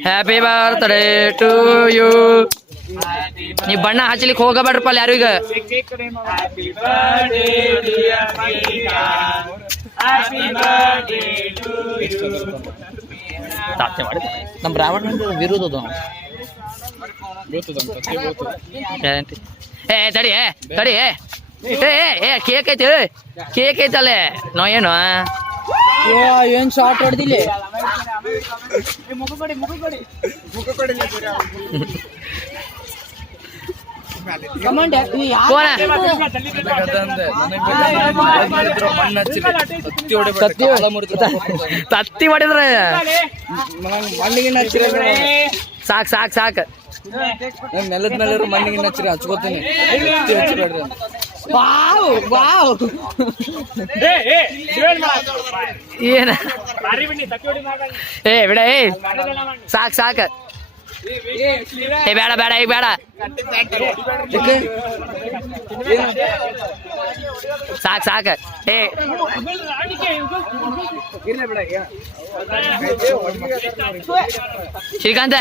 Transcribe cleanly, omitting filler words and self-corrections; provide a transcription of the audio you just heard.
Happy birthday to you. ನೀ ಬಣ್ಣ ಹಚ್ಚಲಿಕ್ಕೆ ಹೋಗಬೇಡ್ರಪ್ಪ ಯಾರು ಈಗ. ನಮ್ಮ ರಾವಣ ವಿರೋಧ ಏ ತಡಿ ತಡಿ ಏ ಕೇಕ್ ಐತಿ ಕೇಕ್ ಐತಲ್ಲೇ ನೋ ಏನು ಏನ್ ಶಾರ್ಟ್ ಹೊಡೆದಿಲ್ಲ. ತತ್ತಿ ಮಾಡಿದ್ರ ಸಾಕ್ ಸಾಕ್ ಸಾಕ್ ನೆಲದ ಮೇಲೆ ಮಣ್ಣಿಗೆ ಹಚ್ಚಿರಿ ಹಚ್ಕೋತೀನಿ. ಏನ ಏ ಬಿಡ ಏ ಸಾಕ್ ಸಾಕ್ ಏ ಬೇಡ ಬೇಡ ಈಗ ಬೇಡ ಸಾಕ್ ಸಾಕ್ ಏ ಶ್ರೀಕಾಂತ